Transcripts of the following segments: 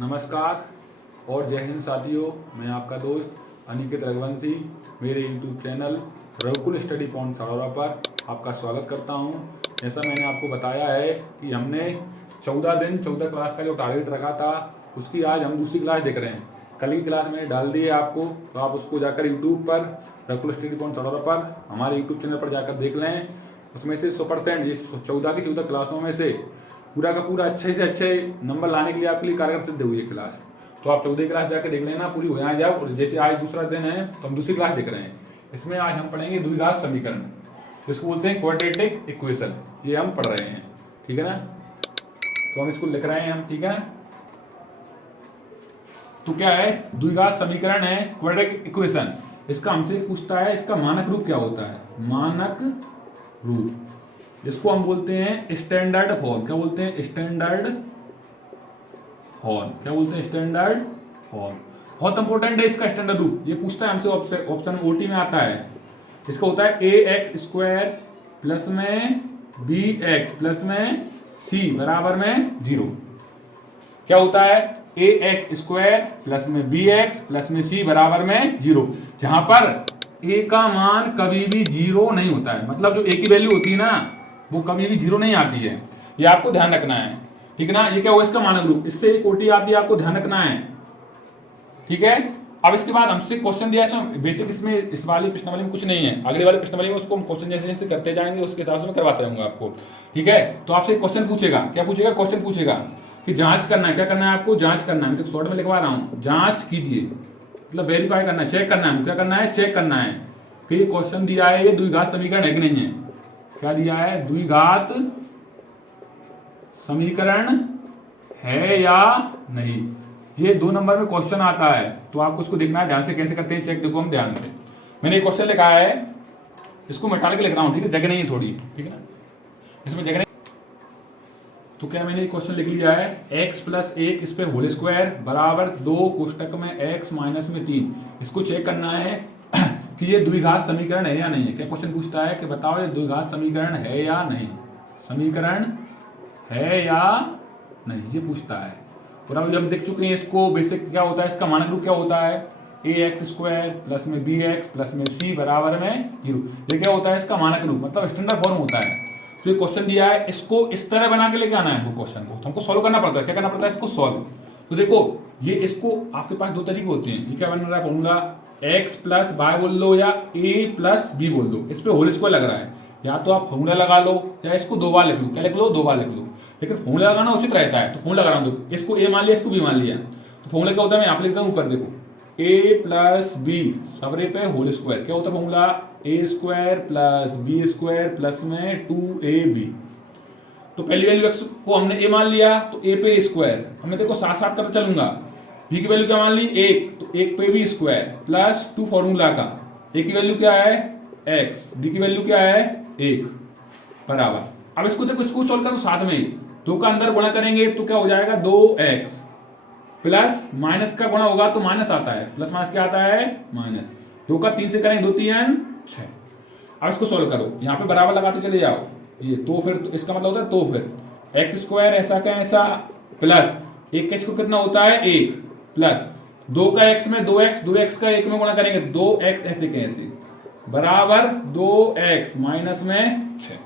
नमस्कार और जय हिंद साथियों। मैं आपका दोस्त अनिकेत रघुवंशी मेरे YouTube चैनल रघुकुल स्टडी पॉइंट सड़ौरा पर आपका स्वागत करता हूं। जैसा मैंने आपको बताया है कि हमने 14 क्लास का जो टारगेट रखा था उसकी आज हम दूसरी क्लास देख रहे हैं। कल की क्लास मैंने डाल दी है आपको, तो आप उसको जाकर YouTube पर रघुकुल स्टडी पॉइंट सड़ौरा पर हमारे YouTube चैनल पर जाकर देख लें। उसमें से 100% इस 14 की 14 क्लासों में से पूरा का पूरा अच्छे से अच्छे नंबर लाने के लिए आपके लिए कारगर सिद्ध हुई है क्लास। तो आप 14 क्लास जाकर देख लेना, पूरी हो जाए। जब जैसे आज दूसरा दिन है तो हम दूसरी क्लास देख रहे हैं। इसमें आज हम पढ़ेंगे द्विघात समीकरण, जिसको बोलते हैं क्वाड्रेटिक इक्वेशन। ये हम पढ़ रहे हैं, ठीक है ना। तो हम इसको लिख रहे हैं हम, ठीक है ना। तो क्या है, द्विघात समीकरण है, क्वाड्रेटिक इक्वेशन। इसका हमसे पूछता है इसका मानक रूप क्या होता है। मानक रूप, जिसको हम बोलते हैं स्टैंडर्ड फॉर्म। क्या बोलते हैं? Standard form. क्या बोलते हैं? Standard form. बहुत इंपॉर्टेंट है इसका स्टैंडर्ड रूप। ये पूछता है हमसे, ऑप्शन ओटी में आता है। इसका होता है ए एक्स स्क्वायर प्लस में बी एक्स प्लस में सी बराबर में 0। क्या होता है? ए एक्स स्क्वायर प्लस में बी एक्स प्लस में सी बराबर में 0, जहां पर ए का मान कभी भी 0 नहीं होता है। मतलब जो ए की वैल्यू होती है ना, वो कभी भी 0 नहीं आती है। ये आपको ध्यान रखना है, ठीक है ना। ये क्या हुआ इसका मानक रूप। इससे एक कोटि आती है, आपको ध्यान रखना है, ठीक है। अब इसके बाद हमसे क्वेश्चन दिया है बेसिक। इसमें इस वाली प्रश्नावली में कुछ नहीं है, अगले वाले प्रश्नावली में उसको हम क्वेश्चन जैसे जैसे करते जाएंगे उसके हिसाब से मैं करवाते रहूंगा आपको, ठीक है। तो आपसे क्वेश्चन पूछेगा, क्या पूछेगा? क्वेश्चन पूछेगा कि जांच करना है। क्या करना है आपको? जांच करना है। मैं तो शॉर्ट में लिखवा रहा हूं, जांच कीजिए, मतलब वेरीफाई करना है, चेक करना है। क्या करना है? चेक करना है कि ये क्वेश्चन दिया है ये द्विघात समीकरण है कि नहीं है। क्या दिया है? द्विघात समीकरण है या नहीं। ये 2 नंबर में क्वेश्चन आता है, तो आपको उसको देखना है ध्यान से। कैसे करते हैं चेक, देखो हम ध्यान से। मैंने एक क्वेश्चन लिखा है, इसको मिटा के लिख रहा हूं, ठीक है। जगह नहीं है थोड़ी, ठीक है ना, इसमें जगह नहीं। तो क्या मैंने क्वेश्चन लिख लिया है, x प्लस 1 इस पे होल स्क्वायर बराबर 2 कोष्टक में x माइनस में 3। इसको चेक करना है कि ये द्विघात समीकरण है या नहीं है। क्या क्वेश्चन पूछता है कि बताओ ये द्विघात समीकरण है या नहीं। समीकरण है या नहीं, ये पूछता है। और अब हम देख चुके हैं इसको बेसिक। क्या होता है इसका मानक रूप? क्या होता है? ए एक्स स्क्वायर प्लस में बी एक्स प्लस में सी बराबर में 0। ये क्या होता है इसका मानक रूप, मतलब स्टैंडर्ड फॉर्म होता है। तो ये क्वेश्चन दिया है, इसको इस तरह बना के लेके आना है हमको। क्वेश्चन को तो हमको सॉल्व करना पड़ता है। क्या करना पड़ता है? इसको सॉल्व। तो देखो ये, इसको आपके पास 2 तरीके होते हैं। ये क्या बन रहा है फॉर्मूला, एक्स प्लस वाई बोल लो या ए प्लस बी बोल दो। इस पे होल स्क्वायर लग रहा है, या तो आप फॉर्मूला लगा लो या इसको 2 बार लिख लो। क्या लिख लो? 2 बार लिख लो। लेकिन फॉर्मूला लगाना उचित रहता है, तो फॉर्मूला लगा रहा हूं। इसको ए मान लिया, इसको बी मान लिया। तो फॉर्मूला क्या होता है, मैं यहाँ पे लिखता हूँ ऊपर, देखो ए प्लस बी सबरे पे होल स्क्वायर। क्या होता है formula? A square plus B square plus में 2ab। तो पहली वैल्यू एक्स को हमने ए मान लिया, तो ए पे स्क्वायर। हमने देखो साथ साथ करते चलूंगा। बी की वैल्यू क्या मान ली? 1, तो 1 पे भी स्क्वायर प्लस 2 फॉर्मूला का। ए की वैल्यू क्या है? एक्स। बी की वैल्यू क्या है? 1 बराबर। अब इसको देखो, इसको सॉल्व करो साथ में। 2 का अंदर गुणा करेंगे तो क्या हो जाएगा? 2x प्लस माइनस का गुणा होगा तो माइनस आता है, प्लस माइनस क्या आता है? माइनस। 2 का 3 से करेंगे, 2 3 6। अब इसको सॉल्व करो, यहाँ पे बराबर लगाते चले जाओ। ये तो फिर तो इसका मतलब होता है, तो फिर एक्स स्क्वायर ऐसा क्या ऐसा प्लस 1 का स्क्वायर कितना होता है? 1 प्लस 2 का x में 2x, 2x का 1 में गुणा करेंगे 2x ऐसे कैसे बराबर 2x माइनस में 6।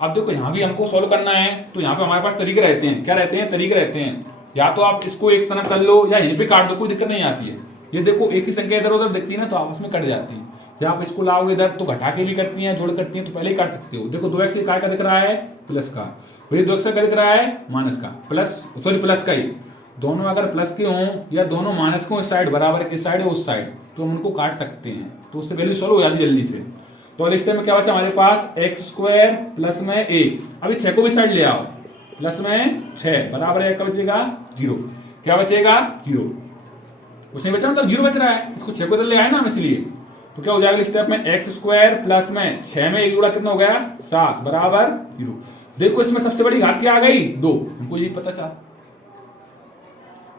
अब देखो यहाँ भी हमको सॉल्व करना है, तो यहाँ पे हमारे पास तरीके रहते हैं। क्या रहते हैं? तरीके रहते हैं। या तो आप इसको एक तरफ कर लो या यहीं पे काट दो, कोई दिक्कत नहीं आती है। ये देखो एक ही संख्या इधर उधर दिखती है ना, तो आपस में कट जाती है। या आप इसको लाओगे इधर तो घटा के भी करती हैं, जोड़ करती हैं, तो पहले ही काट सकते हो। देखो 2x काय का दिख रहा है? प्लस का। वही 2x का दिख रहा है? माइनस का। प्लस का ही। दोनों अगर प्लस के हों या दोनों माइनस के हों, इस साइड बराबर के साइड है उस साइड, तो हम उनको काट सकते हैं। तो उससे वैल्यू सॉल्व हो जाती है जल्दी से। तो इस टाइम में क्या बचा हमारे पास? एक्स स्क्वायर प्लस में 1। अभी 6 को भी साइड ले आओ, प्लस में 6 बराबर है, क्या बचेगा? 0। क्या बचेगा? 0। उसने बचा मतलब 0 बच रहा है। इसको 6 को इधर ले आए ना हम, इसलिए। तो क्या हो जाएगा इस स्टेप में? एक्स स्क्वायर प्लस में 6 में 1 जुड़ा कितना हो गया? 7 बराबर 0। देखो इसमें सबसे बड़ी घात क्या आ गई? 2। हमको ये पता चला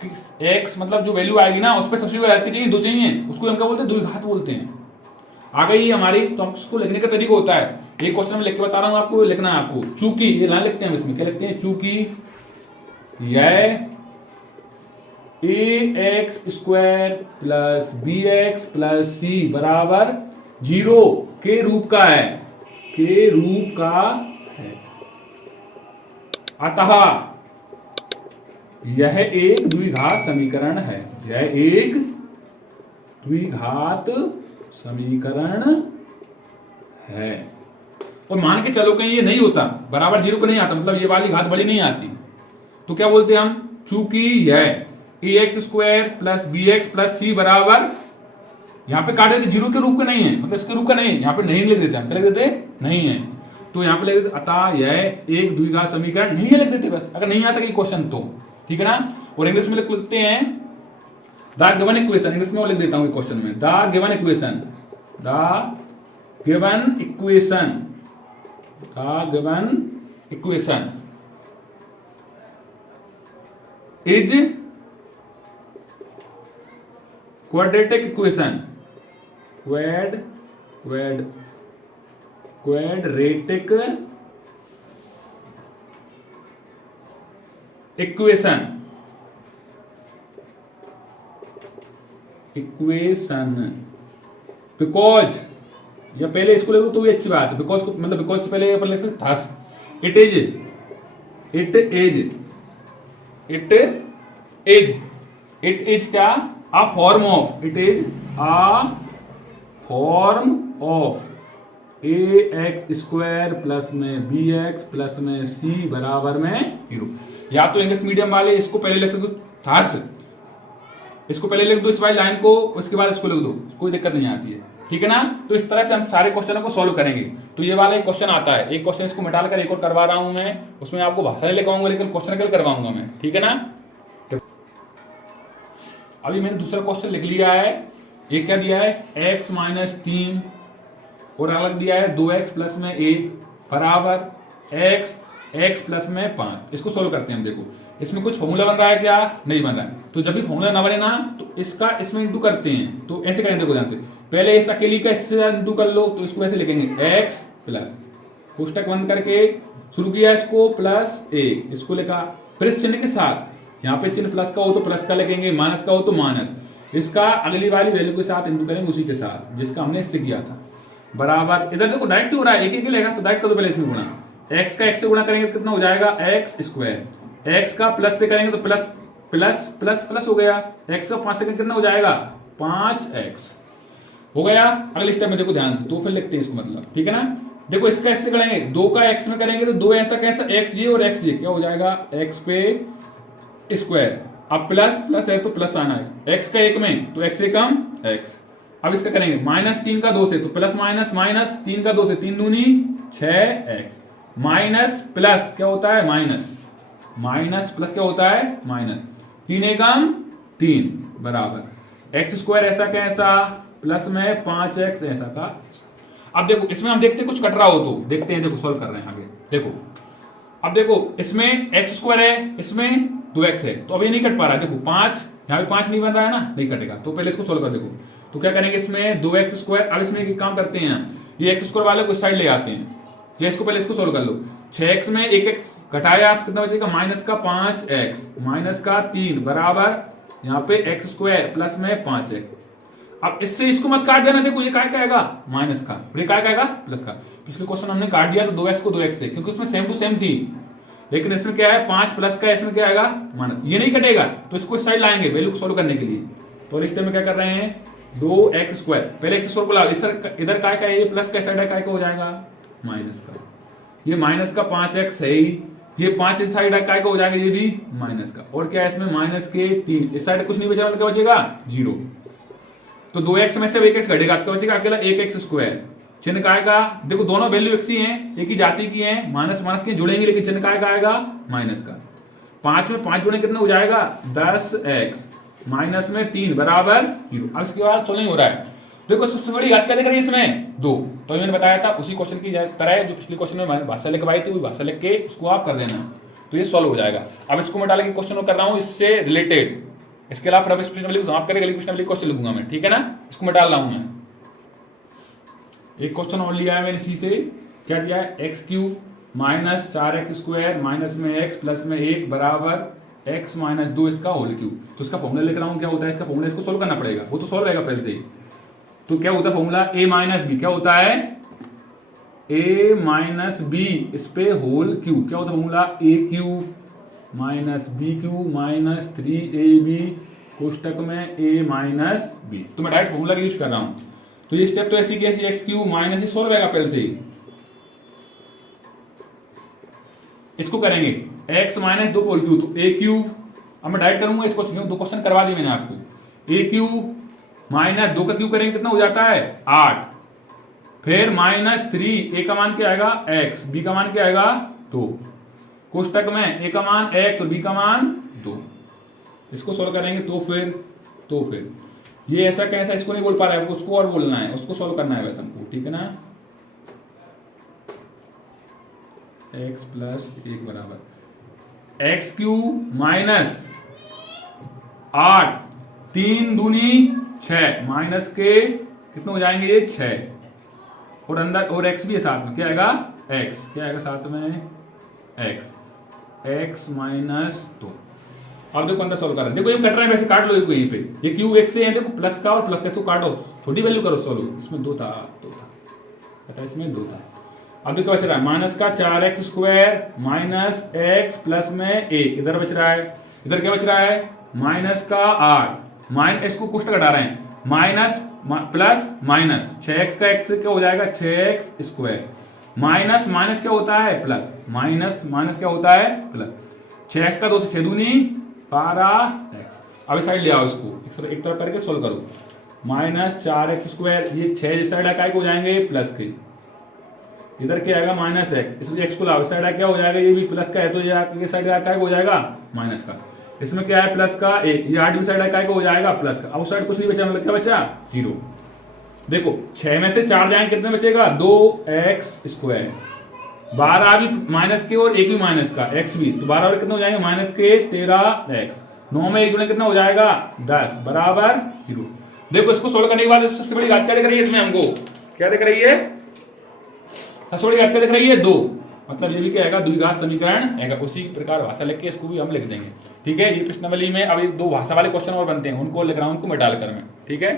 कि एक्स मतलब जो वैल्यू आएगी ना, उस पर सबसे बड़ी घात चाहिए, 2 चाहिए। उसको हम क्या बोलते हैं? द्विघात बोलते हैं। आ गई हमारी, तो हमको लिखने का तरीका होता है। एक क्वेश्चन में लिख के बता रहा हूं आपको, लिखना है आपको। चूंकि ये लाइन लिखते हैं इसमें, क्या लिखते हैं? चूंकि यह A x square plus B x plus C बराबर 0 के रूप का है, के रूप का है। अतः यह एक द्विघात समीकरण है, यह एक द्विघात समीकरण है। और मान के चलो कहीं ये नहीं होता, बराबर 0 को नहीं आता, मतलब ये वाली घात बड़ी नहीं आती, तो क्या बोलते हैं हम, चूंकि यह A x square plus B x plus C बराबर, यहां पे काटे थे 0 के रूप का नहीं है, मतलब इसके रूप का नहीं है, यहां पे नहीं लिख देते हम, क्या लिख देते, नहीं है, तो यहां पे लिख देते अतः यह एक द्विघात समीकरण नहीं है, लिख देते बस, अगर नहीं आता कि क्वेश्चन तो, ठीक है ना। और इंग्लिश में लिखते हैं द गिवन इक्वेशन, इंग्लिश में लिख देता हूं क्वेश्चन में, the given equation, the given equation, the given equation is quadratic equation, quadratic equation, because, या पहले इसको लिखो तो भी अच्छी बात है, बिकॉज को मतलब बिकॉज से पहले अपन लिख सकते थस, इट इज क्या, a form of, it is a form of A x square plus में बी एक्स प्लस में सी बराबर में 0। या तो इंग्लिश मीडियम वाले इसको पहले लिख सकते थस, इसको पहले लिख दो इस वाली लाइन को, उसके बाद इसको लिख दो, कोई दिक्कत नहीं आती है, ठीक है ना। तो इस तरह से हम सारे क्वेश्चनों को सॉल्व करेंगे। तो ये वाला एक क्वेश्चन आता है, एक क्वेश्चन इसको मिटा कर एक और करवा रहा हूं मैं, उसमें आपको भाषा नहीं लिखवाऊंगा लेकिन क्वेश्चन कल करवाऊंगा मैं, ठीक है ना। अभी मैंने दूसरा क्वेश्चन लिख लिया है, ये क्या दिया है, x माइनस 3 और अलग दिया है 2x प्लस में 1 बराबर x प्लस में 5। इसको सोल्व करते हैं हम। देखो इसमें कुछ फॉर्मूला बन रहा है क्या, नहीं बन रहा है, तो जब भी फॉर्मूला ना बने ना तो इसका इसमें इंटू करते हैं, तो ऐसे करेंगे, देखो जानते पहले इस अकेली का इससे इंटू कर लो, तो इसको ऐसे लिखेंगे x प्लस पुस्तक बंद करके शुरू किया इसको प्लस 1, इसको लिखा फिर इस चिन्ह के साथ, यहाँ पे चिन्ह प्लस का हो तो प्लस का लिखेंगे, माइनस का हो तो माइनस, इसका अगली वाली वैल्यू के साथ इंटू करेंगे उसी के साथ जिसका हमने इससे किया था, बराबर इधर देखो डायरेक्ट हो रहा है, एक एक लेगा तो डायरेक्ट कर दो, पहले इसमें गुणा, x का x से गुणा करेंगे तो कितना हो जाएगा x स्क्वायर, x का प्लस से करेंगे तो प्लस प्लस प्लस प्लस हो गया, x का 5 से कितना हो जाएगा 5x हो गया। अगले स्टेप में देखो ध्यान से, तो फिर लिखते हैं इसको मतलब, ठीक है ना। देखो इसका इससे करेंगे, 2 का x में करेंगे तो 2 ऐसा कैसा xj और xj क्या हो जाएगा x पे स्क्वायर, अब प्लस प्लस है तो प्लस आना है, x का 1 में तो x से कम x। अब इसका करेंगे माइनस 3 का 2 से तो प्लस माइनस माइनस 3 का 2 से 3 दूनी 6x, माइनस प्लस क्या होता है माइनस, माइनस प्लस क्या होता है माइनस, 3 एकम 3 बराबर एक्स स्क्वायर ऐसा कैसा प्लस में 5x ऐसा का। अब देखो इसमें हम देखते हैं कुछ कट रहा हो तो देखते हैं, देखो सॉल्व कर रहे हैं आगे। देखो अब देखो इसमें एक्स स्क्वायर है, इसमें 2x है, तो अब ये नहीं कट पा रहा है, देखो 5 यहाँ पे 5 नहीं बन रहा है ना, नहीं कटेगा, तो पहले इसको सोल्व कर। देखो तो क्या करेंगे इसमें 2x स्क्वायर, अब इसमें एक काम करते हैं, ये एक्स स्क्वायर वाले को इस साइड ले आते हैं, जो इसको पहले इसको सोल्व कर लो, 6x में 1x घटाया तो कितना बचेगा माइनस का 5x माइनस का 3 बराबर यहाँ पे एक्स स्क्वायर प्लस में 5x। अब इससे इसको मत काट देना, देखो ये काय का आएगा माइनस का, ये काय का आएगा प्लस का। पिछले क्वेश्चन हमने काट दिया तो 2x को 2x से, क्योंकि उसमें सेम टू सेम थी, लेकिन इसमें क्या है 5 प्लस का, इसमें क्या आएगा माइनस, ये नहीं कटेगा तो इसको इस साइड लाएंगे वैल्यू को सोल्व करने के लिए। तो इस टाइम में क्या कर रहे हैं 2x स्क्वायर, पहले x स्क्वायर को ला, इधर काय का है ये प्लस का, साइड है काय का हो जाएगा माइनस का, ये माइनस का 5x है ही, ये 5 इस साइड काय का हो जाएगा ये भी माइनस का, और क्या है इसमें माइनस के 3, इस साइड कुछ नहीं बचा मतलब क्या बचेगा 0, तो 2x में से 1x घटेगा तो बचेगा अकेला 1x स्क्वायर। चिन्ह काय का, देखो दोनों वैल्यू एक ही हैं, एक ही जाति की हैं, माइनस माइनस के जुड़ेंगे, लेकिन चिन्ह काय का आएगा माइनस का। 5 में 5 जुड़े कितना हो जाएगा 10x माइनस में 3 बराबर 0। अब इसके बाद सोल्व नहीं हो रहा है, देखो सबसे बड़ी याद क्या दिख रही है इसमें 2, तो मैंने बताया था उसी क्वेश्चन की तरह जो पिछले क्वेश्चन में मैंने भाषा लिखवाई थी, वही भाषा लिख के उसको आप कर देना, तो ये सॉल्व हो जाएगा। अब इसको मैं डाल के क्वेश्चन कर रहा हूँ इससे रिलेटेड, इसके अलावा प्रवेश प्रश्न समाप्त करेगा, क्वेश्चन लिखूंगा मैं, ठीक है ना। इसको मैं डाल रहा हूं मैं, एक क्वेश्चन और लिया है मैंने इसी से, क्या दिया है x³ minus 4x square minus में x प्लस में 1 बराबर x माइनस 2 इसका होल क्यूब। तो इसका फॉर्मूला लिख रहा हूँ, क्या होता है इसका फॉर्मूला, इसको सोल्व करना पड़ेगा, वो तो सोल्व रहेगा पहले से ही। तो क्या होता है फॉर्मूला, a माइनस बी, क्या होता है a माइनस बी इस पे होल क्यूब, क्या होता है formula, a cube minus B cube minus 3ab कोष्टक में a माइनस बी। तो मैं डायरेक्ट फॉर्मूला का यूज कर रहा हूँ। तो ये स्टेप तो ऐसी कैसी, एक्स क्यूब माइनस ही सोल्व रहेगा पहले से ही। इसको करेंगे x माइनस 2 होल क्यूब, तो a क्यूब, अब मैं डायरेक्ट करूंगा इसको, दो क्वेश्चन करवा दिए मैंने आपको। a क्यूब माइनस 2 का क्यूब करेंगे कितना हो जाता है 8, फिर माइनस 3, a का मान क्या आएगा x, b का मान क्या आएगा 2, कोष्टक में a का मान x और b का मान 2। इसको सोल्व करेंगे तो फिर ये ऐसा कैसा, इसको नहीं बोल पा रहा है, उसको और बोलना है, उसको सोल्व करना है वैसे हमको, ठीक है ना। x प्लस 1 बराबर एक्स क्यूब माइनस 8, 3 दूनी 6, माइनस के कितने हो जाएंगे ये 6, और अंदर और x भी है साथ में, क्या आएगा x, क्या आएगा साथ में x माइनस 2। अब देखो अंदर सोल्व कर रहे हैं, देखो ये कट रहा है, वैसे काट लो इसको यहीं पे, ये क्यूब x से है, देखो प्लस का और प्लस का, इसको काटो, छोटी वैल्यू करो सोल्व। इसमें 2 था पता है, इसमें 2 था। अब देखो बच रहा है माइनस का 4x square minus x plus में 1, इधर बच रहा है, इधर क्या बच रहा है माइनस का 8, माइनस इसको कुछ घटा रहे हैं, माइनस प्लस माइनस 6x का x क्या हो जाएगा 6x स्क्वायर, माइनस माइनस क्या होता है प्लस, माइनस माइनस क्या होता है प्लस, 6x का 2 से 6 दूनी 12x। अब इस साइड ले आओ, इसको एक तरफ करके सोल्व करो, माइनस 4x स्क्वायर, ये 6 इस साइड काय को हो जाएंगे प्लस के, इधर क्या आएगा माइनस एक्स, इसमें एक्स को लाओ, इस साइड क्या हो जाएगा, ये भी प्लस का है तो ये साइड क्या हो जाएगा माइनस का, इसमें क्या है प्लस का ए, ये 8 भी साइड काय को हो जाएगा प्लस का। अब उस साइड कुछ नहीं बचा, मतलब क्या बचा 0। देखो 6 में से 4 जाएंगे कितने बचेगा 2x स्क्वायर, 12 भी माइनस के और 1 भी माइनस का, x भी, तो 12 और कितने हो जाएंगे माइनस के 13x, 9 में 1 जुड़े कितना हो जाएगा 10 बराबर 0। देखो इसको सोल्व करने के बाद सबसे बड़ी बात क्या दिख रही है इसमें हमको, क्या दिख रही है, थोड़ी बात क्या दिख रही है 2, मतलब ये भी क्या है द्विघात समीकरण है। उसी प्रकार भाषा लिख के इसको भी हम लिख देंगे, ठीक है। ये प्रश्नावली में अभी 2 भाषा वाले क्वेश्चन और बनते हैं, उनको लिख रहा हूं, उनको मिटा कर मैं, ठीक है।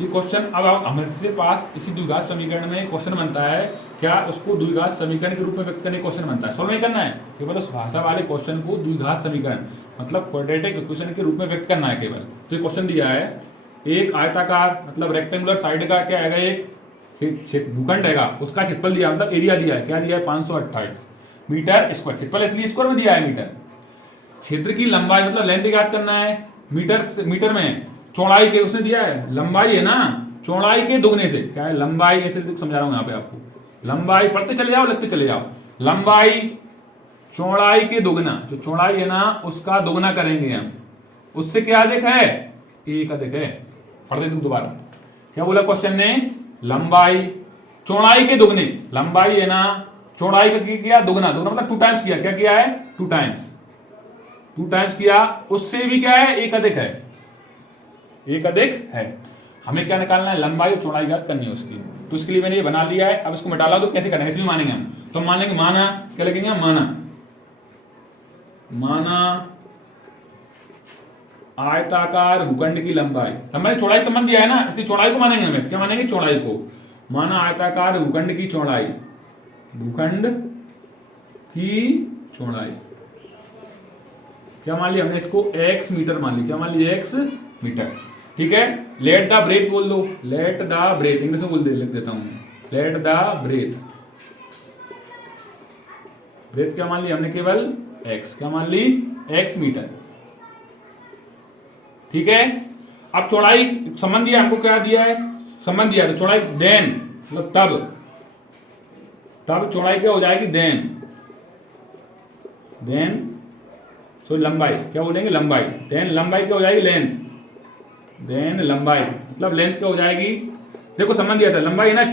ये क्वेश्चन अब हमारे पास इसी द्विघात समीकरण में क्वेश्चन बनता है, क्या उसको द्विघात समीकरण के रूप में व्यक्त करने क्वेश्चन बनता है, सोल्व नहीं करना है, केवल उस भाषा वाले क्वेश्चन को द्विघात समीकरण मतलब क्वाड्रेटिक इक्वेशन के रूप में व्यक्त करना है केवल। तो ये क्वेश्चन दिया है, एक आयताकार मतलब रेक्टेंगुलर साइड का क्या आएगा, एक भूखंड हैगा, उसका क्षेत्रफल दिया, मतलब एरिया दिया है, क्या दिया है 528 मीटर स्क्वायर, क्षेत्रफल इसलिए स्क्वायर में दिया है मीटर। क्षेत्र की लंबाई मतलब लेंथ ज्ञात करना है मीटर में, चौड़ाई के उसने दिया है, लंबाई है ना, चौड़ाई के दुगने से, क्या है लंबाई, ऐसे समझा रहा हूं यहाँ पे आपको, लंबाई पढ़ते चले जाओ लिखते चले जाओ, लंबाई चौड़ाई के दुगना, जो चौड़ाई है ना उसका दुगना करेंगे हम, उससे क्या अधिक है, एक अधिक है। पढ़ते तुम दोबारा, क्या बोला क्वेश्चन ने, लंबाई चौड़ाई के दुगने, लंबाई है ना चौड़ाई का किया दुगना, दुगना मतलब 2 टाइम्स किया, क्या किया है 2 टाइम्स किया, उससे भी क्या है एक अधिक है, एक अधिक है। हमें क्या निकालना है, लंबाई और चौड़ाई ज्ञात करनी है उसकी, तो इसके लिए मैंने ये बना लिया है। अब इसको मिटा लो तो कैसे करना है, इसलिए मानेंगे हम, तो मान लेंगे माना, क्या लिखेंगे माना आयताकार भूखंड की लंबाई, लंबाई चौड़ाई संबंध दिया है ना, इसलिए चौड़ाई को मानेंगे हम, क्या मानेंगे चौड़ाई को, माना आयताकार भूखंड की चौड़ाई, भूखंड की चौड़ाई क्या मान लिया हमने, इसको x मीटर मान लिया, क्या मान लिया x मीटर, ठीक है। लेट द ब्रेथ बोल दो, लेट द ब्रेथ इंग्लिश में लिख देता हूं, लेट द ब्रेथ क्या मान लिया हमने, केवल x, क्या मान ली x मीटर, ठीक है। अब चौड़ाई संबंध दिया हमको, क्या दिया है संबंध दिया, तो चौड़ाई देन मतलब तब चौड़ाई क्या हो जाएगी देन सो लंबाई, क्या बोलेंगे लंबाई, देन लंबाई क्या हो जाएगी लेंथ, देन लंबाई मतलब लेंथ क्या हो जाएगी, देखो संबंध दिया था, लंबाई है ना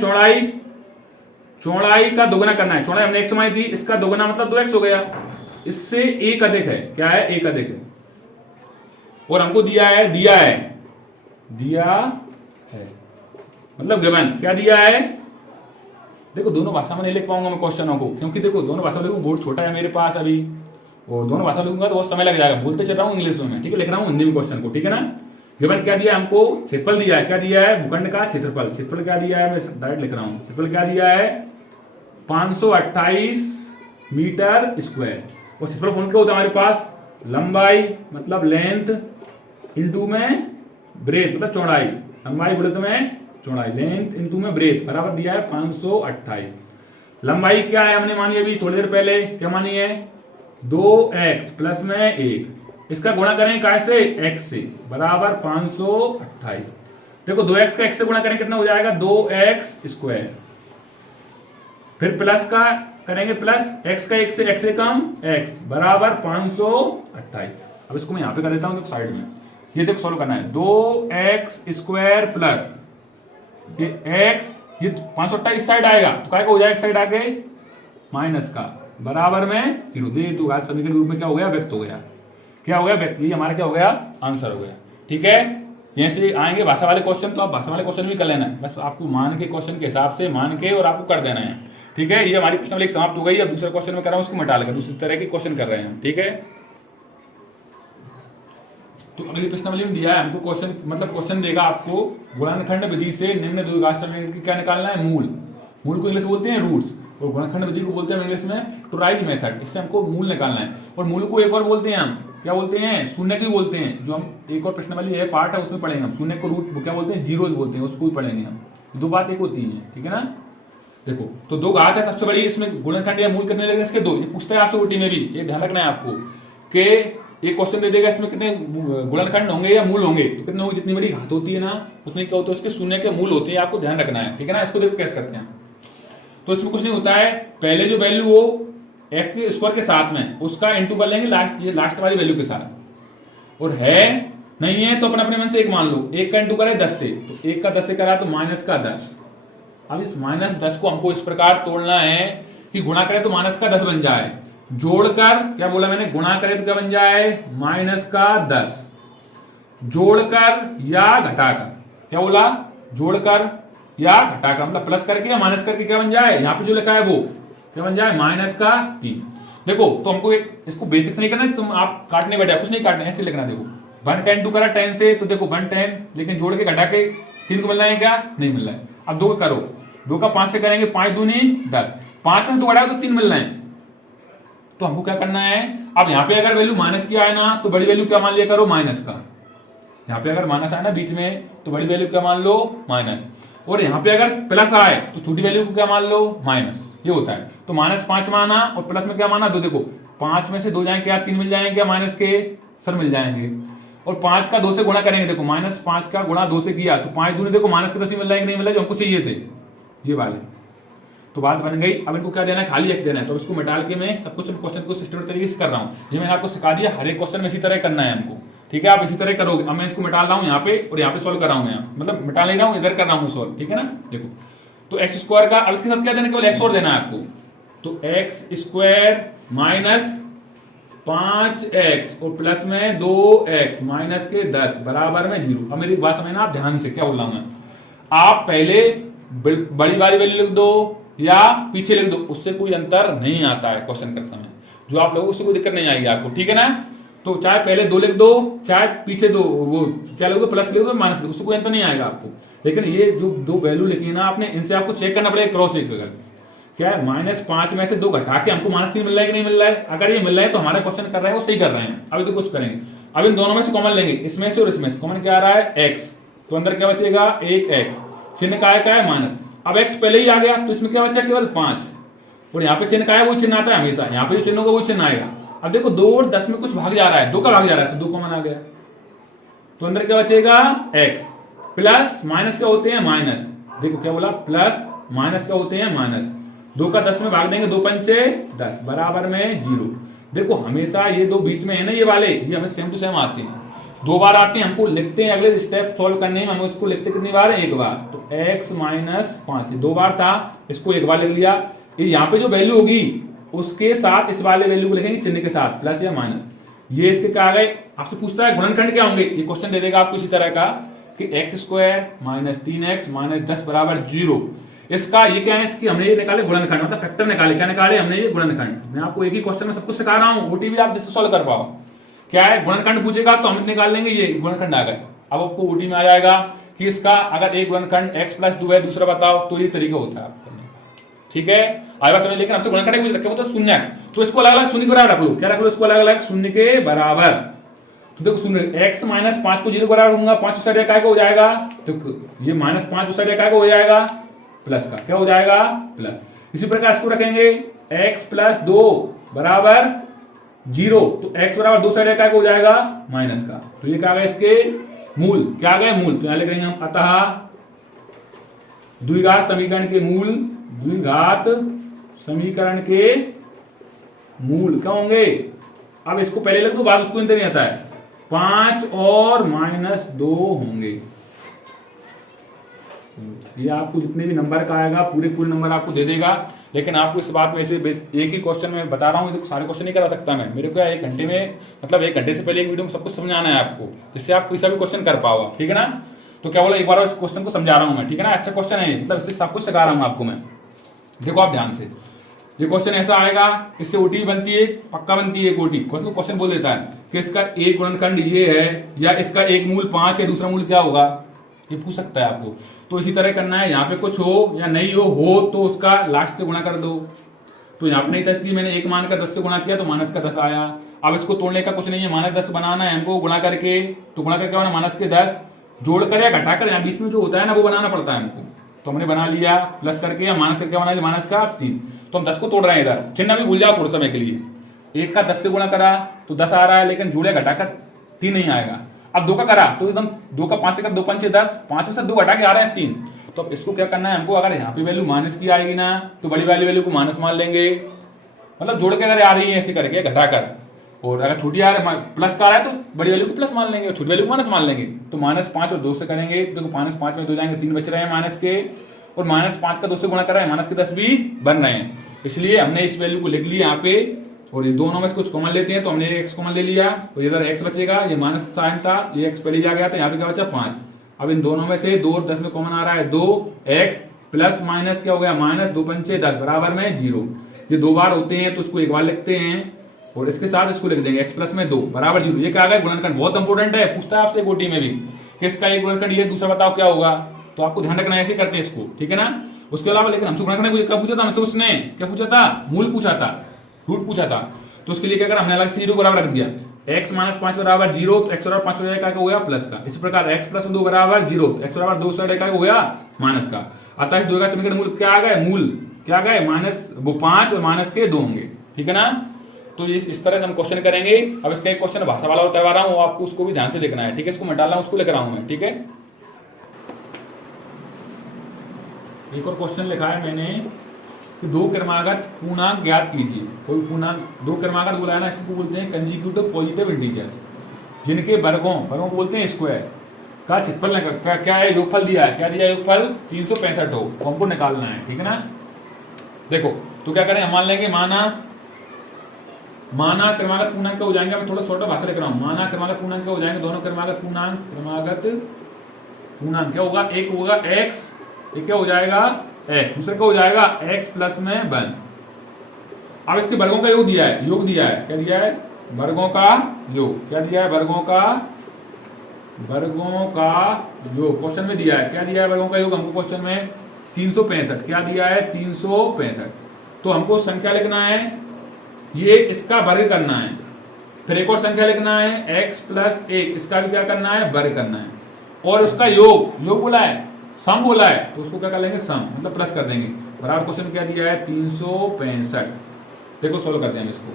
चौड़ाई का दोगुना करना है, चौड़ाई हमने x मानी थी, इसका दोगुना मतलब 2x हो गया, इससे एक अधिक है, क्या है एक अधिक है, और हमको दिया है मतलब गिवन क्या दिया है, देखो दोनों भाषा में नहीं लिख पाऊंगा मैं क्वेश्चनों को, क्योंकि देखो दोनों भाषा में लिखूँ, बोर्ड छोटा है मेरे पास अभी, और दोनों भाषा में लिखूंगा तो बहुत समय लग जाएगा। बोलते चल रहा हूँ इंग्लिश में, ठीक है, लिख रहा हूँ हिंदी में क्वेश्चन को, ठीक है ना। गिवन क्या दिया है हमको, क्षेत्रफल दिया है, क्या दिया है, भूखंड का क्षेत्रफल। क्षेत्रफल क्या दिया है, मैं डायरेक्ट लिख रहा हूँ, क्षेत्रफल क्या दिया है 528 मीटर स्क्वायर। और क्षेत्रफल कौन क्या होता है हमारे पास, लंबाई मतलब लेंथ इंटू में ब्रेथ मतलब चौड़ाई, लंबाई गुणित में चौड़ाई, लेंथ इंटू में ब्रेथ बराबर दिया है 528। लंबाई क्या है हमने मानी अभी थोड़ी देर पहले, क्या मानी है 2x प्लस में 1, इसका गुणा करें कैसे x से बराबर 528। देखो 2x का x से गुणा करें कितना हो जाएगा 2x स्क्वायर, फिर प्लस का करेंगे प्लस x का 1 से x से कम x बराबर 528। अब इसको मैं यहां पे कर देता हूं, देखो साइड में, ये देखो सॉल्व करना है 2x स्क्वायर प्लस ये x, ये 528 इस साइड आएगा तो काय का हो जाएगा, साइड आके माइनस का बराबर में 0 दे तो आज समीकरण के रूप में क्या हो गया, व्यक्त हो गया, क्या हो गया व्यक्त, ये हमारा क्या हो गया आंसर हो गया। ठीक है, यहीं से आएंगे भाषा वाले क्वेश्चन, तो आप भाषा वाले क्वेश्चन भी कर लेना है, बस आपको मान के क्वेश्चन के हिसाब से मान के और आपको कर देना है। ठीक है, ये हमारी प्रश्नावली समाप्त हो गई। अब दूसरा क्वेश्चन में कर रहा हूं, उसको मिटा लेकर दूसरी तरह के क्वेश्चन कर रहे हैं। ठीक है, तो अगली प्रश्नावली में दिया है हमको क्वेश्चन, मतलब क्वेश्चन देगा आपको गुणनखंड विधि से निम्न द्विघात समीकरण क्या निकालना है, मूल। मूल को इंग्लिश बोलते हैं रूट्स, और गुणनखंड विधि को बोलते हैं इंग्लिश में फैक्टराइज मेथड। इससे हमको मूल निकालना है, और मूल को एक और बोलते हैं हम क्या बोलते हैं, शून्य की बोलते हैं। जो हम एक और प्रश्नावली है पार्ट है उसमें पढ़ेंगे हम, शून्य को रूट क्या बोलते हैं, जीरो बोलते हैं, उसको भी पढ़ेंगे हम। दो बात एक होती है, ठीक है ना। देखो तो दो घात है सबसे बड़ी, इसमें गुणनखंड या मूल कितने लगेंगे इसके, दो। ये पूछता है आपसे ओटी में भी, ये ध्यान रखना है आपको कि एक क्वेश्चन दे देगा इसमें कितने गुणनखंड होंगे या मूल होंगे, तो कितने होंगे, जितनी बड़ी घात होती है ना उतनी क्या होता है उसके शून्य के मूल होते हैं, आपको ध्यान रखना है। ठीक है ना, इसको देखो कैसे करते हैं। तो इसमें कुछ नहीं होता है, पहले जो वैल्यू हो एक्स के स्क्वायर के साथ में उसका इंटू कर लेंगे लास्ट वाली वैल्यू के साथ, और है नहीं है तो अपने अपने मन से एक मान लो, एक का इंटू करे 10 से, तो एक का 10 से करा तो माइनस का 10। अब इस माइनस 10 को हमको इस प्रकार तोड़ना है कि गुणा करे तो माइनस का 10 बन जाए, जोड़कर क्या बोला मैंने, गुणा करे तो क्या बन जाए माइनस का 10, जोड़कर या घटाकर, क्या बोला जोड़कर या घटाकर, मतलब प्लस करके या माइनस करके क्या बन जाए, यहां पे जो लिखा है वो क्या बन जाए माइनस का 3। देखो तो हमको इसको बेसिक से नहीं करना, तुम आप काटने बैठे कुछ नहीं काटना, ऐसे लिखना। देखो 1 का इंटू करा 10 से, तो देखो 1 10, लेकिन जोड़ के घटा के 3 को मिल रहा है क्या, नहीं मिल रहा है। अब 2 का करो, 2 का 5 से करेंगे, 5 दूनी 10, 5 में 2 घटाओ तो 3 मिल रहे हैं। तो हमको क्या करना है, अब यहाँ पे अगर वैल्यू माइनस की आए ना तो बड़ी वैल्यू क्या मान लिया करो, माइनस का। यहाँ पे अगर माइनस आए ना बीच में तो बड़ी वैल्यू क्या मान लो, माइनस। और यहाँ पे अगर प्लस आए तो छोटी वैल्यू को क्या मान लो, माइनस। ये होता है। तो -5 माना और प्लस में क्या माना 2। देखो 5 में से 2 जाएंगे क्या, 3 मिल जाएंगे क्या माइनस के, सर मिल जाएंगे। और 5 का 2 से गुणा करेंगे, देखो -5 का गुणा 2 से किया तो 5 दूनी देखो माइनस के 10 मिल जाएंगे, नहीं मिल रहा जो हमको चाहिए थे ये वाले। तो बात बन गई। अब इनको क्या देना है, खाली एक्स देना है। तो इसको मिटाल के मैं सब कुछ क्वेश्चन को सिस्टमेटिक तरीके से कर रहा हूँ। ये मैंने आपको सिखा दिया, हर एक क्वेश्चन में इसी तरह करना है हमको। ठीक है, आप इसी तरह करोगे। अब मैं इसको मिटा रहा हूँ यहाँ पे और यहाँ पे सोल्व कर रहा हूँ, यहाँ मतलब मिटा नहीं रहा हूँ, इधर कर रहा हूँ सोल्व। ठीक है ना, देखो तो एक्स स्क्वायर का अब इसके साथ क्या देना, केवल एक्स और देना है आपको। तो एक्स स्क्वायर माइनस 5x और प्लस में 2x माइनस के 10 बराबर में 0। अब मेरी बात समझना आप ध्यान से, क्या बोल रहा हूं मैं। आप पहले बड़ी वाली वैल्यू लिख दो या पीछे लिख दो, उससे कोई अंतर नहीं आता है क्वेश्चन करते समय। जो आप लोगों उससे कोई दिक्कत नहीं आएगी आपको। ठीक है ना, तो चाहे पहले 2 लिख दो चाहे पीछे दो, वो क्या लिख दो, प्लस लिख दो माइनस लिख दो, उससे कोई अंतर नहीं आएगा आपको। लेकिन ये जो 2 वैल्यू लिखी है ना आपने, इनसे आपको चेक करना पड़ेगा, क्रॉस चेक करके क्या है -5 में से 2 घटा के हमको -3 मिल रहा है कि नहीं मिल रहा है। अगर ये मिल रहा है तो हमारा क्वेश्चन कर रहे हैं वो सही कर रहे हैं। अभी तो कुछ करेंगे, अब इन दोनों में से कॉमन लेंगे, इसमें से और इसमें से कॉमन क्या आ रहा है x, तो अंदर क्या बचेगा 1x, चिन्ह का है माइनस। अब x पहले ही आ गया तो इसमें क्या बचा केवल 5, और यहाँ पे चिन्ह का है वो चिन्ह आता है हमेशा, यहाँ पे जो चिन्ह होगा वो चिन्ह आएगा। अब देखो 2 और 10 में कुछ भाग जा रहा है, 2 का भाग जा रहा है तो 2 कॉमन आ गया, तो अंदर क्या बचेगा x प्लस माइनस क्या होते हैं माइनस। देखो क्या बोला, प्लस माइनस क्या होते हैं माइनस। 2 का 10 में भाग देंगे, 2 पंचे 10 बराबर में 0। देखो हमेशा ये 2 बीच में है ना, ये वाले ये हमें सेम टू सेम आते हैं, 2 बार आते हैं। हमको लिखते हैं अगले स्टेप सॉल्व करने में, हमें उसको लिखते कितनी बार है, 1 बार। तो x माइनस 5 2 बार था, इसको 1 बार लिख लिया। यहाँ पे जो वैल्यू होगी उसके साथ इस वाले वैल्यू को लिखेंगे चिन्ह के साथ, प्लस या माइनस। ये इसके क्या आ गए, आपसे पूछता है गुणनखंड क्या होंगे, ये क्वेश्चन दे देगा आपको इसी तरह का कि x square minus 3x minus 10 बराबर 0। इसका ये क्या है, इसकी हमने ये निकाले गुणनखंड, मतलब फैक्टर निकाले, क्या निकाले हमने, ये गुणनखंड। मैं आपको एक ही क्वेश्चन में सब कुछ सिखा रहा हूँ, ओटी भी आप जिससे सॉल्व कर पाओ। क्या है, गुणनखंड पूछेगा तो हम निकाल लेंगे, ये गुणनखंड आ गए। अब आपको ओटी में आ जाएगा कि इसका अगर एक गुणनखंड x प्लस 2 है, दूसरा बताओ, तो ये तरीका होता है आपको करने का, ठीक है। आया समझ, लेकिन हमसे गुणनखंड पूछ रखे, वो तो शून्य, तो इसको अलग अलग शून्य के बराबर रख लो। क्या रख लो, इसको अलग अलग शून्य के बराबर। तो देखो शून्य, x माइनस 5 को 0 बराबर रखूंगा, 5 उस साइड काय को हो जाएगा, तो ये माइनस 5 उस साइड काय को हो जाएगा, प्लस का क्या हो जाएगा, प्लस। इसी प्रकार इसको रखेंगे x प्लस 2 बराबर 0, तो x बराबर 2 साइड काय को हो जाएगा, माइनस का। तो ये क्या आ गया, इसके मूल क्या आ गए, मूल। तो यहां लिखेंगे हम, अतः द्विघात समीकरण के मूल, द्विघात समीकरण के मूल क्या होंगे। अब इसको पहले लिख दो, बाद उसको नहीं आता है, 5 और -2 होंगे। ये आपको जितने भी नंबर का आएगा पूरे नंबर आपको दे देगा, लेकिन आपको इस बात में से एक ही क्वेश्चन में बता रहा हूँ, सारे क्वेश्चन नहीं करा सकता मैं। मेरे को 1 घंटे में, मतलब 1 घंटे से पहले एक वीडियो में सब कुछ समझाना है आपको, जिससे आप कोई सा भी क्वेश्चन कर पाओ, ठीक है ना। तो क्या बोला, एक बार इस क्वेश्चन को समझा रहा हूँ मैं, ठीक है ना। अच्छा क्वेश्चन है, मतलब इससे सब कुछ सिखा रहा हूँ आपको मैं। देखो आप ध्यान से, ये क्वेश्चन ऐसा आएगा, इससे ओटी बनती है, पक्का बनती है ओटी। क्वेश्चन बोल देता है कि इसका एक गुणनखंड ये है, या इसका एक मूल 5 है, दूसरा मूल क्या होगा, ये पूछ सकता है आपको। तो इसी तरह करना है, यहाँ पे कुछ हो या नहीं हो तो उसका लास्ट से गुणा कर दो। तो यहाँ पे नहीं था, इसलिए मैंने 1 मानकर 10 से गुणा किया, तो माइनस का 10 आया। अब इसको तोड़ने का कुछ नहीं है, -10 बनाना है हमको गुणा करके, तो गुणा करके माइनस के 10 जोड़कर या घटाकर, यहाँ बीच में जो होता है ना वो बनाना पड़ता है हमको। तो हमने बना लिया, प्लस करके या माइनस करके बना लिया, माइनस का 3। तो हम 10 को तोड़ रहे हैं इधर, चिन्ह भी भूल जाओ थोड़े समय के लिए। 1 का 10 से गुणा करा तो 10 आ रहा है, लेकिन जोड़े घटाकर 3 नहीं आएगा। अब 2 का करा तो एकदम 2 का 5 से कर, 2 5 10, 5 में से 2 घटा के आ रहे हैं 3। तो अब इसको क्या करना है हमको, अगर यहाँ पे वैल्यू माइनस की आएगी ना, तो बड़ी वाली वैल्यू को माइनस मान लेंगे, मतलब जोड़ के अगर आ रही है ऐसे करके घटाकर, और अगर छोटी आ रही है प्लस का आ रहा है तो बड़ी वैल्यू को प्लस मान लेंगे और छोटी वैल्यू को माइनस मान लेंगे। तो -5 और 2 से करेंगे, देखो -5 में 2 जाएंगे, 3 बच रहे हैं माइनस के, और -5 का 2 से गुणा कर रहे हैं, माइनस के 10 भी बन रहे हैं। इसलिए हमने इस वैल्यू को लिख लिया यहाँ पे, और ये दोनों में से कुछ कॉमन लेते हैं, तो हमने x कॉमन ले लिया, तो इधर x बचेगा, ये माइनस साइन था, ये x पहले जा गया था, यहाँ पे क्या बचा 5। अब इन दोनों में से 2 और 10 में कॉमन आ रहा है 2x प्लस माइनस क्या हो गया, -2 पंचे 10 बराबर में 0। ये 2 बार होते हैं तो इसको एक बार लिखते हैं, और इसके साथ इसको लिख देंगे x प्लस में 2 बराबर 0। ये क्या आ गया, गुणनखंड। बहुत इंपॉर्टेंट है, पूछता है आपसे गोटी में भी कि इसका एक गुणनखंड ये, दूसरा बताओ क्या होगा। तो आपको ध्यान रखना, ऐसे करते हैं इसको, ठीक है ना। उसके अलावा लेकिन हमसे गुणनखंड क्या पूछा था, हमसे उसने क्या पूछा था, मूल पूछा था, रूट पूछा था। तो उसके लिए क्या करा, हमने अलग से 0 बराबर रख दिया, x - 5 बराबर 0, तो x बराबर 5 हो जाएगा, क्या हो गया, प्लस का। इसी प्रकार x प्लस 2 बराबर 0, x बराबर 2 से क्या हो गया, माइनस का। अतः इस 2 का समीकरण मूल क्या आ गए, मूल क्या आ गए, -5 और माइनस के 2 होंगे, ठीक है ना। तो इस तरह से हम क्वेश्चन करेंगे। अब इसका एक क्वेश्चन भाषा वाला करवा रहा हूँ, आपको उसको भी ध्यान से देखना है, ठीक है। इसको मैं डाल रहा हूँ, उसको लिख रहा हूँ मैं, ठीक है। एक और क्वेश्चन लिखा है मैंने कि 2 क्रमागत पूर्णांक ज्ञात कीजिए। कोई पूर्णांक 2 क्रमागत बोला है ना, इसको बोलते हैं कंसेक्यूटिव पॉजिटिव इंटीजर्स, जिनके वर्गों को बोलते हैं स्क्वायर का क्षेत्रफल क्या है, योगफल दिया है। क्या दिया है, योगफल 365 हो, तो हमको निकालना है, ठीक है ना। देखो तो क्या करें, हम मान लेंगे, माना क्रमागत पूर्णांक हो जाएंगे। मैं थोड़ा छोटा भाषा लिख रहा हूँ, माना क्रमागत पूर्णांक हो जाएंगे, दोनों क्रमागत पूर्णांक क्या होगा, एक होगा x, एक क्या हो जाएगा x, दूसरा क्या हो जाएगा x प्लस में 1। अब इसके वर्गों का योग दिया है, क्या दिया है, वर्गों का योग। क्या दिया है, वर्गों का योग क्वेश्चन में दिया है। क्या दिया है, वर्गों का योग हमको क्वेश्चन में 365। क्या दिया है, 365। तो हमको संख्या लिखना है, ये इसका वर्ग करना है, फिर एक और संख्या लिखना है x प्लस 1, इसका भी क्या करना है, वर्ग करना है, और उसका योग बोला है, सम बोला है, तो उसको क्या कर लेंगे, सम मतलब प्लस कर देंगे। बराबर क्वेश्चन क्या दिया है, 365। देखो सोल्व करते हैं इसको,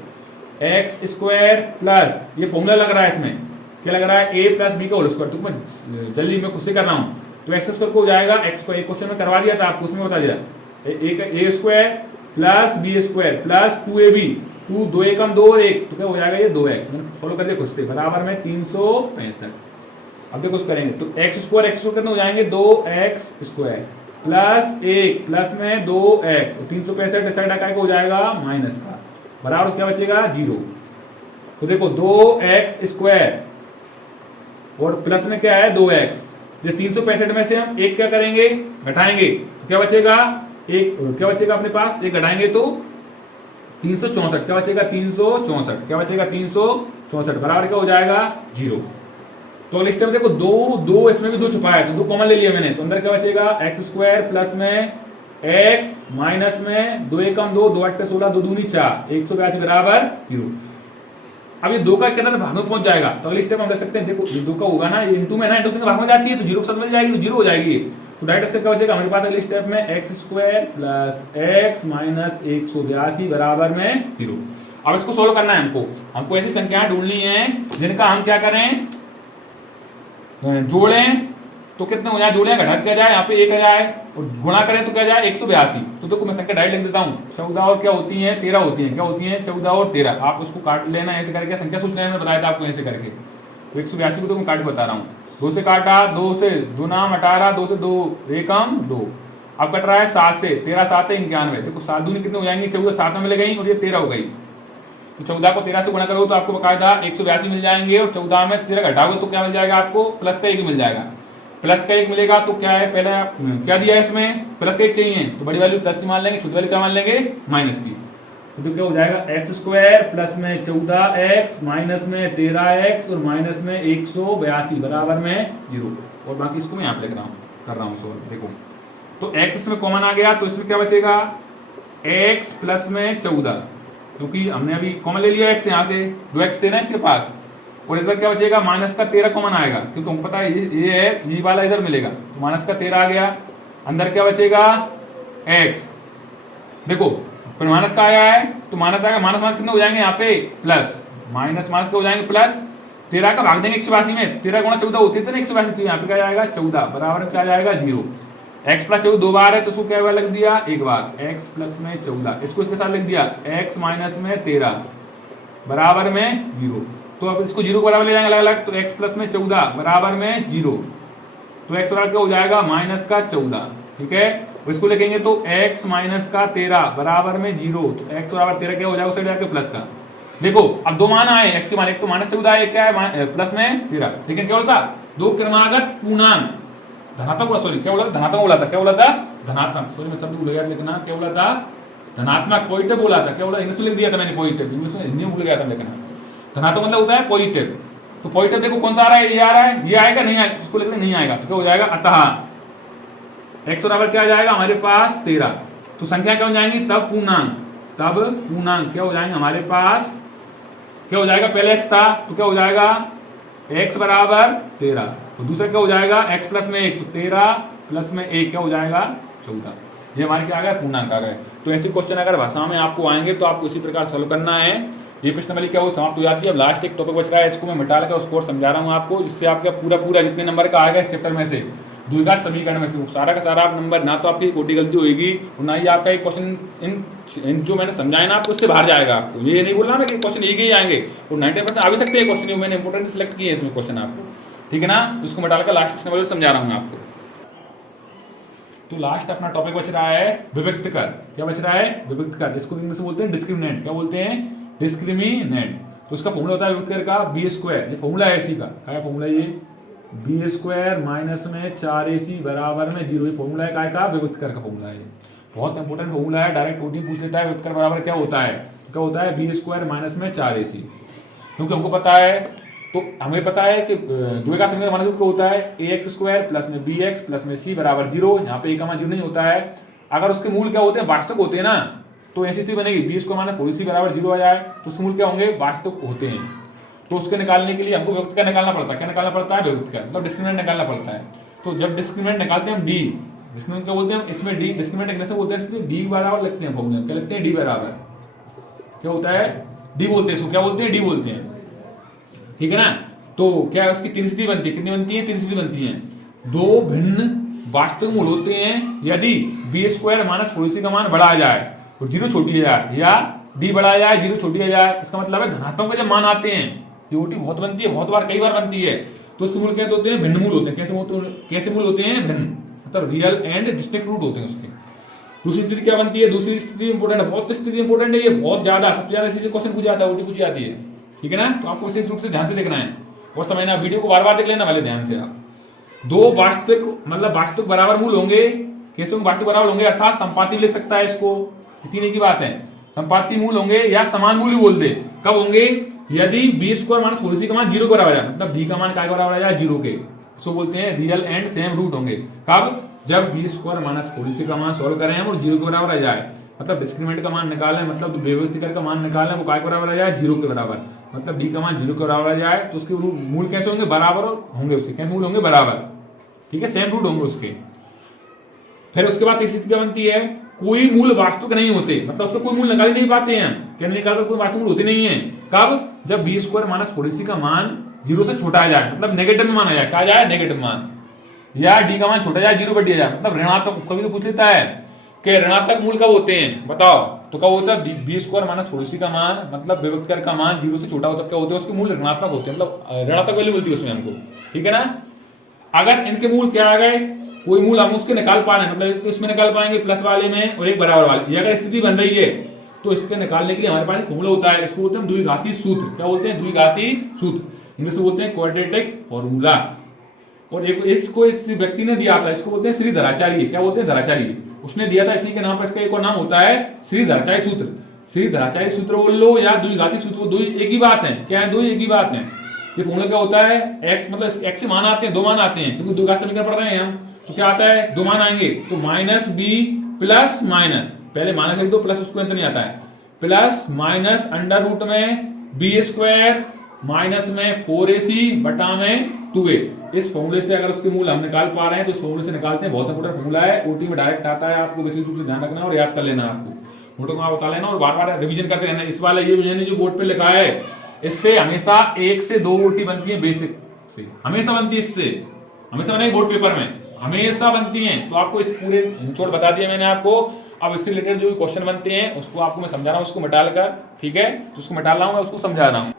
एक्स स्क्वायर प्लस, ये फॉर्मूला लग रहा है, इसमें क्या लग रहा है, a प्लस बी का होल स्क्वायर। तो मैं जल्दी में खुद से कर रहा हूँ, तो एक्स स्क्वायर को हो जाएगा, एक्स को एक क्वेश्चन में करवा दिया था आपको, उसमें बता दिया a square plus B square plus 2ab, 2 2 एकम 2 और 1, तो क्या हो जाएगा, ये 2x। मैंने फॉलो कर दिया खुद से, बराबर में 365। अब देखो कुछ करेंगे, तो एक्स स्क्वायर कितने हो जाएंगे, 2x स्क्वायर प्लस 1 प्लस में 2x, 365 इस साइड का हो जाएगा माइनस का, बराबर क्या बचेगा, 0। तो देखो 2x स्क्वायर और प्लस में क्या है, 2x। ये 365 में से हम एक क्या करेंगे, घटाएंगे, तो क्या बचेगा, एक क्या बचेगा अपने पास, एक घटाएंगे तो 364, क्या बचेगा 364, क्या बचेगा 364 बराबर क्या हो जाएगा 0। तो अगले स्टेप देखो, दो इसमें भी दो छुपा है तो दो कॉमन ले लिया मैंने, तो अंदर क्या बचेगा एक्स स्क्वायर प्लस में एक्स माइनस में 2 एकम 2, 2 अट्ठे 16, 2 दूनी 4, 182 बराबर 0। अब ये 2 का कितना भाग में पहुंच जाएगा, तो अगले स्टेप हम देख सकते हैं, देखो ये 2 का होगा ना, ये इनटू में ना, इंटू से भाग में जाती है तो 0 के साथ मिल जाएगी, तो 0 हो जाएगी। तो डायरेक्ट स्टेप क्या बचेगा हमारे पास अगले स्टेप में x square plus x minus 182 बराबर में 0। अब इसको सोल्व करना है हमको ऐसी संख्याएं ढूंढनी है जिनका हम क्या करें, जोड़ें तो कितने हो जाए, जोड़ें घटा क्या जाए, यहाँ पे 1 आ जाए और गुणा करें तो क्या जाए 182। तो देखो मैं संख्या डायरेक्ट लिख देता हूँ, 14 और क्या होती है 13 होती है, क्या होती है 14 और 13। आप उसको काट लेना ऐसे करके, संख्या सूचना में बताया था आपको ऐसे करके। तो 182 को तो मैं काट बता रहा हूँ, 2 से काटा, 2 से 2 नाम 18, 2 से 2 एकम 2, अब कट रहा है 7 से, 13 7 है 91। देखो 7 दूनी कितने हो जाएंगे, 14 7 में मिल गई और ये 13 हो गई। तो 14 को 13 से गुणा करोगे तो आपको बकायदा 182 मिल जाएंगे, और 14 में 13 घटाओगे तो क्या मिल जाएगा आपको, प्लस का 1 मिल जाएगा। प्लस का 1 मिलेगा तो क्या है, पहले क्या दिया है इसमें, प्लस का 1 चाहिए, तो बड़ी वैल्यू प्लस की मान लेंगे, छोटी वैल्यू क्या मान लेंगे माइनस की। तो क्या हो जाएगा एक्स स्क्वायर प्लस में 14x माइनस में 13x और माइनस में 182 बराबर में 0। और बाकी इसको मैं यहाँ पे लिख रहा हूँ, कर रहा हूँ सॉल्व। देखो तो x इसमें कॉमन आ गया, तो इसमें क्या बचेगा x प्लस में 14, क्योंकि हमने अभी कॉमन ले लिया x यहाँ से, 2x देना इसके पास, और इधर क्या बचेगा माइनस का 13 कॉमन आएगा, क्योंकि हमको पता है ये है, ये वाला इधर मिलेगा, तो माइनस का 13 आ गया। अंदर क्या बचेगा x, देखो फिर माइनस का आया है तो माइनस आएगा, माइनस माइनस कितने हो जाएंगे यहाँ पे प्लस, माइनस माइनस के हो जाएंगे प्लस, 13 का भाग देंगे 182 में, 13 गुणा 14 होती है ना 182, तो यहाँ पे क्या जाएगा 14 बराबर क्या जाएगा 0। x प्लस 14 दो बार है तो उसको क्या बार लिख दिया, एक बार, x प्लस में 14, इसको इसके साथ लिख दिया x माइनस में 13 बराबर में 0। तो अब इसको 0 बराबर ले जाएंगे अलग अलग, तो x प्लस में 14 बराबर में 0, तो x बराबर क्या हो जाएगा माइनस का 14, ठीक है। इसको लिखेंगे तो x माइनस का 13 बराबर में 0, तो x बराबर 13 क्या हो जाएगा, उससे जाके प्लस का। देखो अब दो मान आए x के मान, एक तो माइनस 14 है, क्या है प्लस में 13, लेकिन क्या बोलता दो क्रमागत पूर्णांक धनात्मक बोला, सॉरी क्या बोला था, धनात्मक बोला था, क्या बोला था धनात्मक, सॉरी मैं शब्द भूल गया लिखना, क्या बोला था धनात्मक, पॉजिटिव बोला था, क्या बोला इंग्लिश में लिख दिया था मैंने पॉजिटिव, इंग्लिश में हिंदी में भूल गया था लिखना। धनात्मक मतलब होता है पॉजिटिव, तो पॉजिटिव देखो कौन सा आ रहा है, ये आ रहा है, ये आएगा नहीं आएगा, इसको लिखना नहीं आएगा, तो क्या हो जाएगा अतः x बराबर क्या आ जाएगा हमारे पास 13। तो संख्या क्या हो जाएंगी तब पूर्णांक क्या हो जाएंगे हमारे पास, क्या हो जाएगा पहले x था तो क्या हो जाएगा x बराबर 13, तो दूसरा क्या हो जाएगा x प्लस में 1, तो 13 प्लस में 1 क्या हो जाएगा 14, ये हमारे क्या आ गया पूर्णांक आ गए। तो ऐसे क्वेश्चन अगर भाषा में आपको आएंगे तो आपको इसी प्रकार सोल्व करना है। ये प्रश्नावली क्या वो समाप्त हो जाती है। अब लास्ट एक टॉपिक बच रहा है, इसको मैं मिटा लेकर उसको समझा रहा हूँ आपको, जिससे आपका पूरा जितने नंबर का आएगा इस चैप्टर में से, द्विघात समीकरण में से सारा का सारा नंबर, ना तो आपकी कोटी गलती होगी और ना ही आपका एक क्वेश्चन इन जो मैंने समझाया ना आपको उससे बाहर जाएगा। आपको ये नहीं बोल रहा मैं कि क्वेश्चन एक ही आएंगे, और 90% आ भी सकते हैं क्वेश्चन, मैंने इंपोर्टेंट सिलेक्ट किए इसमें क्वेश्चन आपको, ठीक है ना। इसको मैं डालकर लास्ट प्रश्न समझा रहा हूँ आपको। तो लास्ट अपना टॉपिक बच रहा है विभक्त कर। क्या बच रहा है विभक्त कर, इसको इंग्लिश में बोलते हैं डिस्क्रिमिनेंट। क्या बोलते हैं डिस्क्रिमिनेंट। तो इसका फॉर्मूला होता है विभक्त कर का बी स्क्वायर, ये फॉर्मूला है इसी का, क्या है फॉर्मूला ये बी स्क्वायर माइनस में 4ac बराबर में 0, ये फॉर्मूला है काय का विभक्त कर का फॉर्मूला है। बहुत इंपॉर्टेंट फॉर्मूला है, डायरेक्ट ओटी पूछ लेता है विभक्त कर बराबर क्या होता है, क्या होता है बी स्क्वायर माइनस में 4ac, क्योंकि हमको पता है, तो हमें पता है कि द्विघात समीकरण माना क्या होता है ax स्क्वायर प्लस में bx प्लस में c बराबर 0। यहाँ पे a का मान 0 नहीं होता है, अगर उसके मूल क्या होते हैं वास्तविक होते हैं ना, तो ऐसी स्थिति बनेगी b स्क्वायर माइनस 4ac बराबर 0 आ जाए, तो उसके मूल क्या होंगे वास्तविक होते हैं। तो उसके निकालने के लिए हमको विभक्त कर निकालना पड़ता है। क्या निकालना पड़ता है विभक्त कर, मतलब डिस्क्रिमिनेंट निकालना पड़ता है। तो जब डिस्क्रिमिनेंट निकालते हैं हम डी, डिस्क्रिमिनेंट क्या बोलते हैं इसमें डी, डिस्क्रिमिनेंट कैसे बोलते हैं इसलिए डी बराबर लिखते हैं फॉर्मूले, क्या लिखते हैं डी बराबर, क्या होता है डी बोलते हैं, इसको क्या बोलते हैं डी बोलते हैं, ठीक है ना। तो क्या है उसकी तीन स्थिति बनती है, कितनी बनती है तीन स्थिति बनती है, दो भिन्न वास्तविक मूल होते हैं यदि बी स्क्वायर माइनस 4ac का मान बढ़ाया जाए और 0 छोटी जाए, या डी बढ़ाया जाए 0 छोटी जाए। इसका मतलब है धनात्मक के जब मान आते हैं, ये ओटी बहुत बनती है, बहुत बार कई बार बनती है, तो उसके मूल कहते होते हैं भिन्न मूल होते हैं। कैसे मूल होते हैं भिन्न, मतलब रियल एंड डिस्टिंक्ट रूट होते हैं उसके। दूसरी स्थिति क्या बनती है, दूसरी स्थिति इंपोर्टेंट है, बहुत स्थिति इंपोर्टेंट है, ये बहुत ज्यादा सबसे ज्यादा इसी से क्वेश्चन पूछा जाता है, ओटी पूछी जाती है, ठीक है ना। तो आपको विशेष रूप से ध्यान से देखना है और समझना, वीडियो को बार बार देख लेना पहले ध्यान से आप। दो वास्तविक मतलब वास्तविक बराबर मूल होंगे कैसे होंगे, वास्तविक बराबर होंगे, अर्थात संपाती भी लिख सकता है इसको, तीन एक ही बात है। संपाती मूल होंगे या समान मूल ही बोल दे। कब होंगे, यदि बी स्क्वायर माइनस 4ac का मान 0 के बराबर है, मतलब डी का मान क्या के बराबर आ जाए, 0 के, इसको बोलते हैं रियल एंड सेम रूट होंगे। कब, जब बी स्क्वायर माइनस 4ac का मान सॉल्व करें हम और 0 के बराबर आ जाए, मतलब डिस्क्रिमिनेंट का मान निकालें, मतलब व्यवस्थित का मान निकालें, वो काय के बराबर आ जाए, 0 के बराबर, मतलब डी का मान 0 के बराबर आ जाए, तो उसके मूल कैसे होंगे, बराबर होंगे, उसके कैसे मूल होंगे, बराबर, ठीक है, सेम रूट होंगे उसके। फिर उसके बाद तीसरी स्थिति क्या बनती है, कोई मूल वास्तविक नहीं होते, मतलब उसका कोई मूल निकाल नहीं पाते हैं, क्या निकाल पर कोई वास्तविक मूल होते नहीं है। कब, जब बी स्क्वायर माइनस 4ac का मान 0 से छोटा आ जाए, मतलब नेगेटिव में मान आ जाए, क्या आ जाए, नेगेटिव मान, या डी का मान छोटा जाए, 0 पर दिया जाए, मतलब ऋणात्मक, कभी तो पूछ लेता है कि ऋणात्मक मूल कब होते हैं, बताओ, तो कब होता है, बी स्क्वायर माइनस 4ac का मान, मतलब विभक्त का मान 0 से छोटा होता है, क्या होते हैं, उसके मूल ऋणात्मक होते हैं, मतलब ऋणात्मक वैल्यू मिलती है उसमें हमको, ठीक है ना। अगर इनके मूल क्या आ गए, कोई मूल हम उसके निकाल पा रहे हैं, मतलब तो इसमें निकाल पाएंगे प्लस वाले में और एक बराबर वाले, ये अगर स्थिति बन रही है तो इसके निकालने के लिए हमारे पास एक फॉर्मूला होता है, इसको बोलते हैं द्विघाती सूत्र। क्या बोलते हैं, द्विघाती सूत्र, इंग्लिश में बोलते हैं क्वाड्रेटिक फॉर्मूला। और एक इसको इस व्यक्ति ने दिया था, इसको बोलते हैं श्री धराचार्य, क्या बोलते हैं, धराचार्य, उसने दिया था, इसी के नाम पर इसका एक और नाम होता है श्री धराचार्य सूत्र। श्री धराचार्य सूत्र बोल लो या द्विघाती सूत्र, दो एक ही बात है, क्या है, दो एक ही बात है। ये फॉर्मूला क्या होता है, x मतलब x से मान आते हैं, दो मान आते हैं, क्योंकि द्विघात समीकरण पढ़ रहे हैं हम, तो क्या आता है, दो मान आएंगे, तो माइनस बी प्लस माइनस, पहले माइनस लिख दो, प्लस उसको अंत नहीं आता है, प्लस माइनस अंडर रूट में बी स्क्वायर माइनस में 4ac बटा में 2a। इस फॉर्मूले से अगर उसके मूल हम निकाल पा रहे हैं तो इस फॉर्मूले से निकालते हैं, बहुत इंपॉर्टेंट फॉर्मूला है, ओटी में डायरेक्ट आता है, आपको विशेष रूप से ध्यान रखना और याद कर लेना, आपको फोटो को बता लेना और बार बार रिवीजन करते रहना। इस वाला ये मैंने जो बोर्ड पे लिखा है, इससे हमेशा 1 से 2 ओटी बनती है, बेसिक से हमेशा बनती है, इससे हमेशा बनेगी बोर्ड पेपर में, हमेशा बनती है। तो आपको इस पूरे निचोड़ बता दिया मैंने आपको। अब इससे रिलेटेड जो भी क्वेश्चन बनते हैं उसको आपको मैं समझा रहा हूँ, उसको मिटा कर, ठीक है, तो उसको मिटा रहा हूँ, उसको समझा रहा हूँ।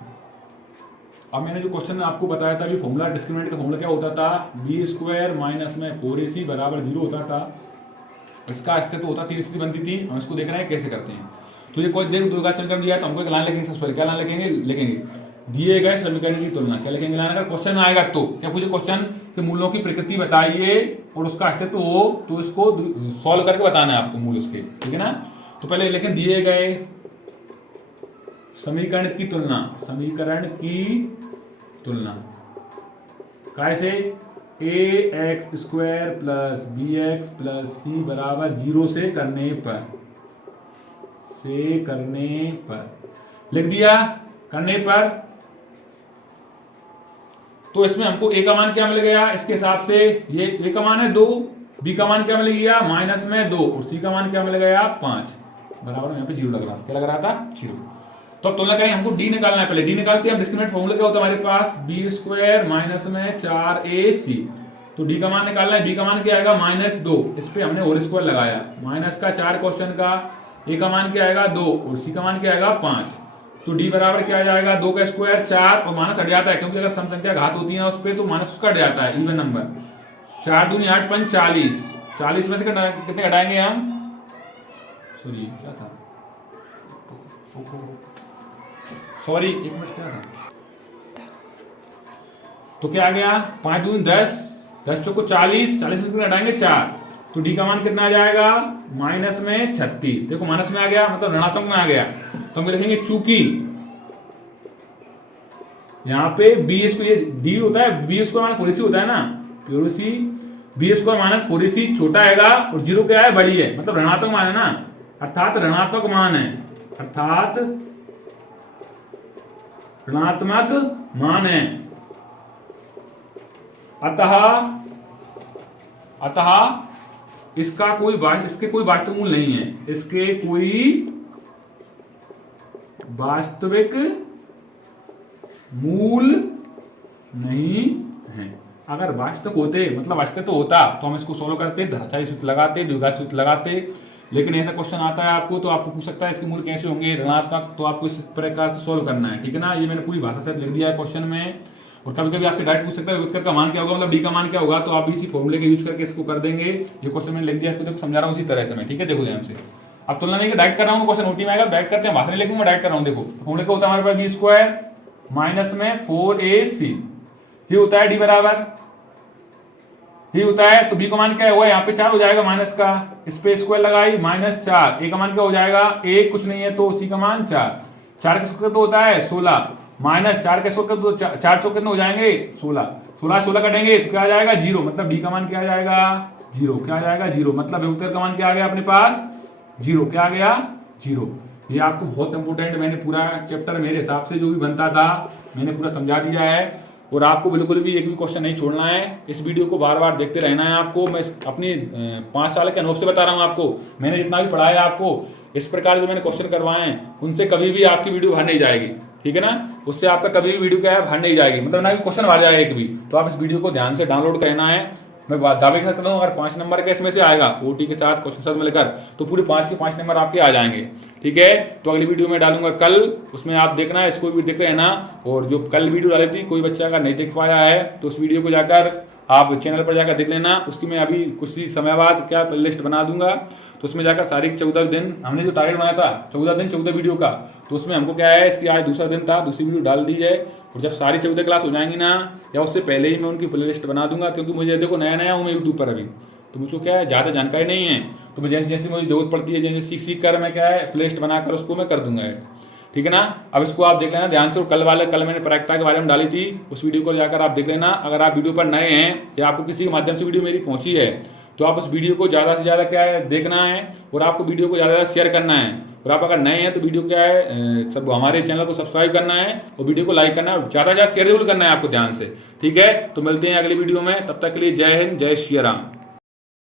अब मैंने जो क्वेश्चन आपको बताया था अभी, फॉर्मूला डिस्क्रिमिनेंट का फॉर्मूला क्या होता था, बी स्क्वायर माइनस में 4ac बराबर 0 होता था, इसका अस्तित्व होता, तीन स्थिति बनती थी, हम इसको देख रहे हैं कैसे करते हैं। तो ये द्विघात समीकरण दिया है, तो हमको एक लाइन लिखेंगे, सबसे पहले क्या लाइन लिखेंगे, दिए गए समीकरण की तुलना, क्या लिखेंगे लाइन, अगर क्वेश्चन में आएगा तो क्या पूछे, क्वेश्चन के मूलों की प्रकृति बताइए और उसका अस्तित्व हो, तो इसको सॉल्व करके बताना है आपको मूल उसके, ठीक है ना। तो पहले लिखें दिए गए समीकरण की तुलना, समीकरण की तुलना कैसे, ax square plus bx plus c बराबर 0 से करने पर लिख दिया, करने पर। तो इसमें हमको a का मान क्या मिल गया, इसके हिसाब से ये a का मान है 2, b का मान क्या मिल गया माइनस में 2 और c का मान क्या मिल गया 5, बराबर यहाँ पे 0 लग रहा, क्या लग रहा था 0। तो अब तुलना करें, हमको d निकालना है, पहले d निकालते हैं हम। डिस्क्रिमिनेंट फॉर्मूला क्या होता है हमारे पास, b स्क्वायर माइनस में 4ac, तो d का मान निकालना है, b का मान क्या आएगा -2, इस पे हमने होल स्क्वायर लगाया, माइनस का 4 क्वेश्चन का, a का मान क्या आएगा 2 और c का मान क्या आएगा 5, तो d बराबर क्या आ जाएगा 2 का स्क्वायर 4 और माइनस हट जाता है, क्योंकि अगर सम संख्या घात होती है उस पे तो माइनस उसका हट जाता है, इवन नंबर, 4 दूनी 8 5 40, 40 में से कितने घटाएंगे हम, सॉरी क्या था, सॉरी एक मिनट क्या था, तो क्या आ गया 5 दूनी 10, 10 चौको 40, 40 में घटाएंगे 4, तो डी का मान कितना आ जाएगा माइनस में 36, देखो माइनस में आ गया मतलब ऋणात्मक में आ गया, तो हम लिखेंगे चूंकि यहाँ पे बी स्क्वायर डी होता है, बी स्क्वायर माइनस 4ac होता है ना, प्योरसी बी स्क्वायर माइनस 4ac छोटा आएगा और 0 क्या है बड़ी है, मतलब ऋणात्मक मान है ना, अर्थात ऋणात्मक मान है, अर्थात ऋणात्मक मान है। अतः इसके कोई वास्तविक मूल नहीं है, इसके कोई वास्तविक मूल नहीं है। अगर वास्तविक होते मतलब अस्तित्व होता तो हम इसको सोल्व करते, धराचारी सूत्र लगाते, द्विघात सूत्र लगाते, लेकिन ऐसा क्वेश्चन आता है आपको तो आपको पूछ सकता है इसके मूल कैसे होंगे ऋणात्मक, तो आपको इस प्रकार से सोल्व करना है, ठीक है ना। ये मैंने पूरी भाषा से लिख दिया है क्वेश्चन में, और कभी कभी आपसे डायरेक्ट पूछ सकता है विभक्त का मान क्या होगा, मतलब डी का मान क्या होगा, तो आप इसी फॉर्मूले का यूज करके इसको कर देंगे। ये क्वेश्चन मैंने लिख दिया, इसको देखो समझा रहा हूँ उसी तरह से मैं, ठीक है, देखो ध्यान से। अब तुलना नहीं डायरेक्ट कर रहा हूँ, क्वेश्चन ओटी में आएगा, डायरेक्ट करते हैं, भाषा नहीं लिखूंगा, डायरेक्ट कर रहा हूँ। देखो फॉर्मूले का होता है हमारे पास बी स्क्वायर माइनस में 4ac, ये होता है डी बराबर यही होता है। तो बी का मान क्या हुआ, यहाँ पे 4 हो जाएगा माइनस का, इस पे स्क्वायर लगाई -4, ए का मान क्या हो जाएगा, 1 कुछ नहीं है तो सी का मान 4, 4 का स्क्वायर तो होता है 16, -4 के स्क्वायर तो 4 चौके कितने हो जाएंगे 16, 16 कटेंगे तो क्या आ जाएगा 0, मतलब डी का मान क्या आ जाएगा 0, क्या आ जाएगा 0, मतलब उत्तर का मान क्या आ गया अपने पास 0, क्या आ गया 0। ये आपको बहुत इंपॉर्टेंट, मैंने पूरा चैप्टर मेरे हिसाब से जो भी बनता था मैंने पूरा समझा दिया है, और आपको बिल्कुल भी एक भी क्वेश्चन नहीं छोड़ना है। इस वीडियो को बार बार देखते रहना है आपको। मैं अपनी 5 साल के अनुभव से बता रहा हूँ आपको, मैंने जितना भी पढ़ाया है आपको, इस प्रकार जो मैंने क्वेश्चन करवाए हैं उनसे कभी भी आपकी वीडियो बाहर नहीं जाएगी, ठीक है ना। उससे आपका कभी भी वीडियो क्या है बाहर नहीं जाएगी, मतलब ना कि क्वेश्चन बाहर जाएगा एक भी। तो आप इस वीडियो को ध्यान से डाउनलोड करना है। मैं दावे के साथ कहता हूँ अगर 5 नंबर के इसमें से आएगा ओटी के साथ क्वेश्चन साथ मिलकर, तो पूरे 5 के 5 नंबर आपके आ जाएंगे, ठीक है। तो अगली वीडियो में डालूंगा कल, उसमें आप देखना है, इसको भी देखते रहना। और जो कल वीडियो डाली थी कोई बच्चा अगर नहीं देख पाया है तो उस वीडियो को जाकर आप चैनल पर जाकर देख लेना। उसकी मैं अभी कुछ ही समय बाद क्या लिस्ट बना दूंगा, तो उसमें जाकर सारी 14 दिन हमने जो टारगेट बनाया था 14 दिन 14 वीडियो का, तो उसमें हमको क्या है, इसकी आज दूसरा दिन था, दूसरी वीडियो डाल दी है। और जब सारी 14 क्लास हो जाएंगी ना, या उससे पहले ही मैं उनकी प्ले लिस्ट बना दूंगा, क्योंकि मुझे देखो नया नया हूँ मैं यूट्यूब पर अभी, तो मुझको क्या है ज़्यादा जानकारी नहीं है, तो मैं जैसे जैसे मुझे जरूरत पड़ती है जैसे सीख कर मैं क्या है प्ले लिस्ट बनाकर उसको मैं कर दूंगा ऐड, ठीक है ना। अब इसको आप देख लेना ध्यान से। कल मैंने प्रायिकता के बारे में डाली थी, उस वीडियो को जाकर आप देख लेना। अगर आप वीडियो पर नए हैं या आपको किसी के माध्यम से वीडियो मेरी पहुंची है, तो आप उस वीडियो को ज़्यादा से ज़्यादा क्या है देखना है, और आपको वीडियो को ज़्यादा शेयर करना है। और आप अगर नए हैं तो वीडियो क्या है सब हमारे चैनल को सब्सक्राइब करना है और वीडियो को लाइक करना है, और ज़्यादा से ज़्यादा शेयर जरूर करना है आपको ध्यान से, ठीक है। तो मिलते हैं अगली वीडियो में, तब तक के लिए जय हिंद, जय श्री राम।